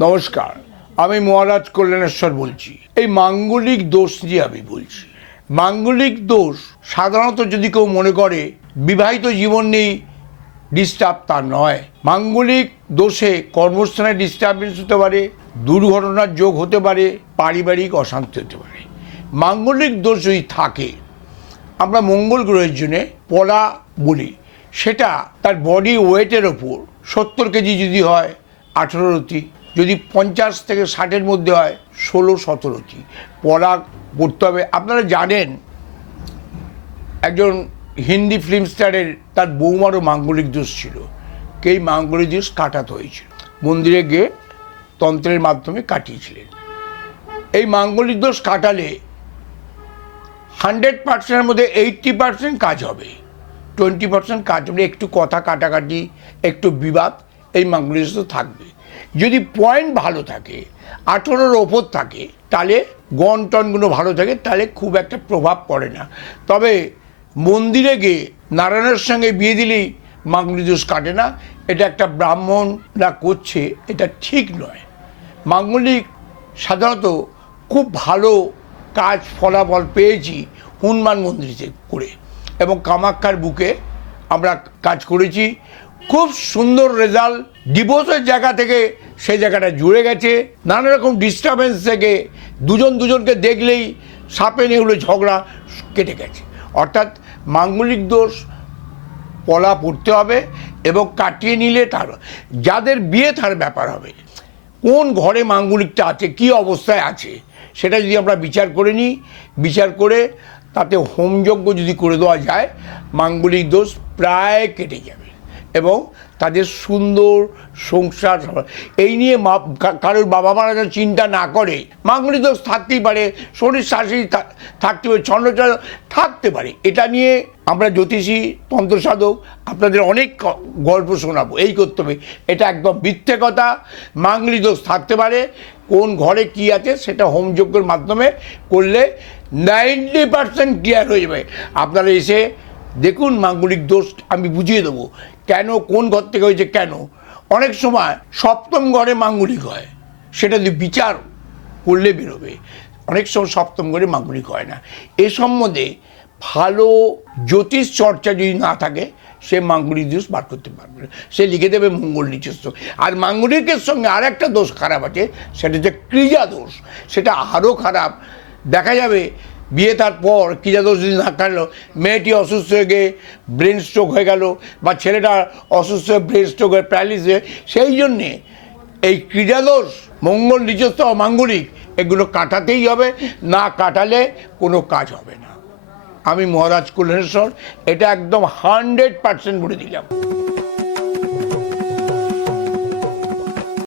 নমস্কার, আমি মহারাজ কল্যাণেশ্বর বলছি। এই মাঙ্গলিক দোষ নিয়ে আমি বলছি। মাঙ্গলিক দোষ সাধারণত যদি কেউ মনে করে বিবাহিত জীবন নেই ডিস্টার্ব, তা নয়। মাঙ্গলিক দোষে কর্মস্থানে ডিস্টারবেন্স হতে পারে, দুর্ঘটনার যোগ হতে পারে, পারিবারিক অশান্তি হতে পারে। মাঙ্গলিক দোষ যদি থাকে, আমরা মঙ্গল গ্রহের জন্য পলা বলি, সেটা তার বডি ওয়েটের ওপর 70 কেজি যদি হয় 18 রতি, যদি 50 থেকে 60-এর মধ্যে হয় 16-17 রতি পলা পড়তে হবে। আপনারা জানেন একজন হিন্দি ফিল্ম স্টারের তার বৌমারও মাঙ্গলিক দোষ ছিল, সেই মাঙ্গলিক দোষ কাটাতে হয়েছিল, মন্দিরে গিয়ে তন্ত্রের মাধ্যমে কাটিয়েছিলেন। এই মাঙ্গলিক দোষ কাটালে 100%-এর মধ্যে 80% কাজ হবে, 20% কাজ হবে একটু কথা কাটাকাটি, একটু বিবাদ, এই মাঙ্গলিক দোষ থাকবে। যদি পয়েন্ট ভালো থাকে, 18-র ওপর থাকে, তাহলে গণ টনগুলো ভালো থাকে, তাহলে খুব একটা প্রভাব পড়ে না। তবে মন্দিরে গিয়ে নারায়ণের সঙ্গে বিয়ে দিলেই মাঙ্গলিক দোষ কাটে না, এটা একটা ব্রাহ্মণরা করছে, এটা ঠিক নয়। মাঙ্গলিক সাধারণত খুব ভালো কাজ ফলাফল পেয়েছি হনুমান মন্দিরে করে, এবং কামাখ্যার বুকে আমরা কাজ করেছি, খুব সুন্দর রেজাল্ট। ডিভোর্সের জায়গা থেকে সেই জায়গাটা জুড়ে গেছে, নানা রকম ডিস্টারবেন্স থেকে দুজনকে দেখলেই সাপে নেউলে ঝগড়া কেটে গেছে। অর্থাৎ মাঙ্গলিক দোষ পলা পড়তে হবে এবং কাটিয়ে নিলে তার যাদের বিয়ে তার ব্যাপার হবে, কোন ঘরে মাঙ্গলিকটা আছে, কি অবস্থায় আছে, সেটা যদি আমরা বিচার করে নিই, বিচার করে তাতে হোমযজ্ঞ যদি করে দেওয়া যায়, মাঙ্গলিক দোষ প্রায় কেটে যাবে এবং তাদের সুন্দর সংসার। এই নিয়ে কারোর বাবা মারা যেন চিন্তা না করে। মাঙ্গলিক দোষ থাকতেই পারে, শরীর শারীরিক থাকতে পারে, ছন্নছাড়া থাকতে পারে, এটা নিয়ে আমরা জ্যোতিষী তন্ত্র সাধক আপনাদের অনেক গল্প শোনাবো, এই করতে হবে, এটা একদম মিথ্যে কথা। মাঙ্গলিক দোষ থাকতে পারে, কোন ঘরে কি আছে সেটা হোমযজ্ঞের মাধ্যমে করলে 90% ক্লিয়ার হয়ে যাবে। আপনারা এসে দেখুন মাঙ্গলিক দোষ আমি বুঝিয়ে দেবো কেন, কোন ঘর থেকে হয়েছে, কেন। অনেক সময় 7ম ঘরে মাঙ্গলিক হয়, সেটা যদি বিচার করলে বেরোবে। অনেক সময় 7ম ঘরে মাঙ্গলিক হয় না। এ সম্বন্ধে ভালো জ্যোতিষ চর্চা যদি না থাকে, সে মাঙ্গলিক দোষ বার করতে পারবে না, সে লিখে দেবে মঙ্গল নিচস্থ। আর মাঙ্গলিকের সঙ্গে আর একটা দোষ খারাপ আছে, সেটা হচ্ছে ক্রিয়া দোষ, সেটা আরও খারাপ। দেখা যাবে বিয়ে তার পর ক্রিয়া দোষ যদি না কাটলো, মেয়েটি অসুস্থ হয়ে গিয়ে ব্রেন স্ট্রোক হয়ে গেল, বা ছেলেটা অসুস্থ হয়ে ব্রেন স্ট্রোক হয়ে প্যারালিসিস হয়ে। সেই জন্যে এই ক্রিয়াদোষ, মঙ্গল নিচস্থ অমাঙ্গলিক, এগুলো কাটাতেই হবে, না কাটালে কোনো কাজ হবে না। আমি মহারাজ কল্যাণেশ্বর এটা একদম 100% বলে দিলাম।